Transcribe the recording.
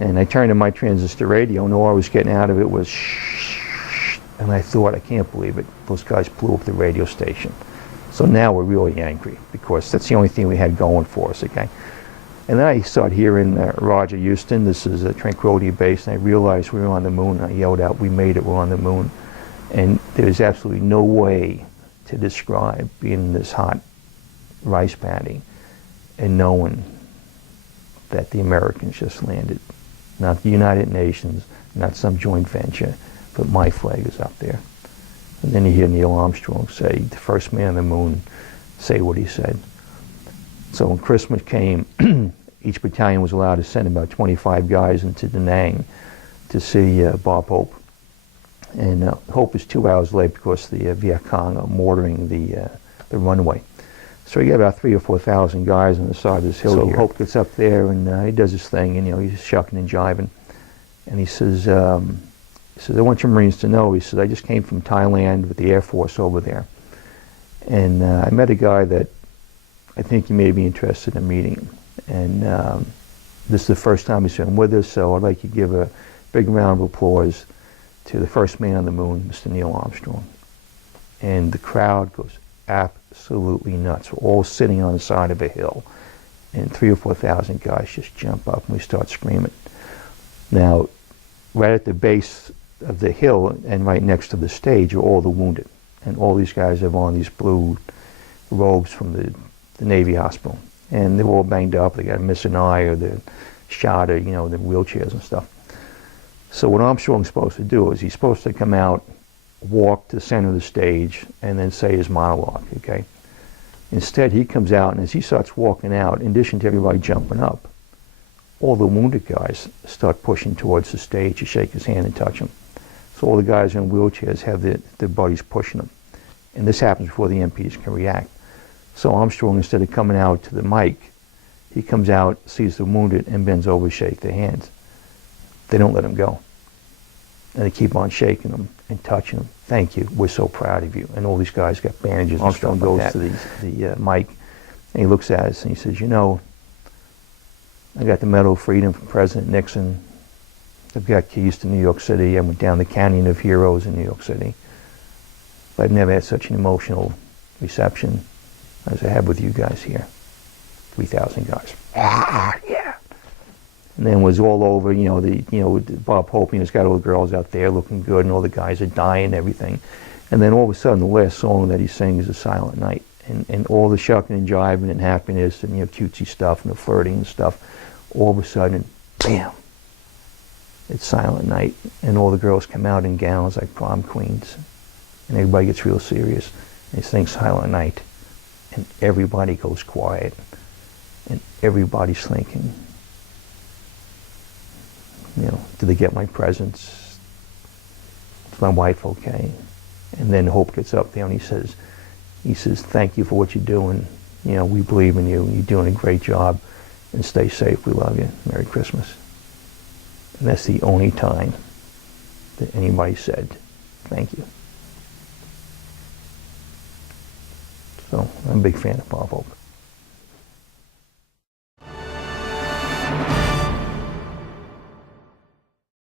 And I turned to my transistor radio, and all I was getting out of it was shh. And I thought, I can't believe it. Those guys blew up the radio station. So now we're really angry because that's the only thing we had going for us, okay? And then I started hearing Roger Houston, this is a Tranquility Base, and I realized we were on the moon. And I yelled out, we made it, we're on the moon. And there's absolutely no way to describe being in this hot rice paddy and knowing that the Americans just landed. Not the United Nations, not some joint venture, but my flag is up there. And then you hear Neil Armstrong say, the first man on the moon, say what he said. So when Christmas came, each battalion was allowed to send about 25 guys into Da Nang to see Bob Hope. And Hope is 2 hours late because the Viet Cong are mortaring the runway. So you got about 3,000 or 4,000 guys on the side of this hill. So here. Hope gets up there and he does his thing, and he's shucking and jiving. And he says, I want your Marines to know, he says, I just came from Thailand with the Air Force over there. And I met a guy that I think you may be interested in meeting. And this is the first time he's been with us, so I'd like you to give a big round of applause to the first man on the moon, Mr. Neil Armstrong. And the crowd goes absolutely nuts. We're all sitting on the side of a hill, and 3,000 or 4,000 guys just jump up and we start screaming. Now, right at the base of the hill and right next to the stage are all the wounded. And all these guys have on these blue robes from the Navy hospital. And they're all banged up. They got a missing eye or they're shot or, the wheelchairs and stuff. So what Armstrong's supposed to do is he's supposed to come out, walk to the center of the stage, and then say his monologue, okay? Instead, he comes out, and as he starts walking out, in addition to everybody jumping up, all the wounded guys start pushing towards the stage to shake his hand and touch him. So all the guys in wheelchairs have their buddies pushing them. And this happens before the MPs can react. So Armstrong, instead of coming out to the mic, he comes out, sees the wounded, and bends over to shake their hands. They don't let him go. And they keep on shaking them and touching them. Thank you, we're so proud of you. And all these guys got bandages. Armstrong goes to the mic, and he looks at us, and he says, I got the Medal of Freedom from President Nixon. I've got keys to New York City. I went down the Canyon of Heroes in New York City. But I've never had such an emotional reception as I have with you guys here. 3,000 guys. Yeah. And then it was all over, Bob Hope, he's got all the girls out there looking good, and all the guys are dying and everything. And then all of a sudden, the last song that he sings is Silent Night. And all the shucking and jiving and happiness and cutesy stuff and the flirting and stuff, all of a sudden, bam, it's Silent Night. And all the girls come out in gowns like prom queens. And everybody gets real serious. And he sings Silent Night. And everybody goes quiet. And everybody's thinking, did they get my presents? Is my wife okay? And then Hope gets up there and he says, thank you for what you're doing. We believe in you. You're doing a great job. And stay safe. We love you. Merry Christmas. And that's the only time that anybody said, thank you. So I'm a big fan of Bob Hope.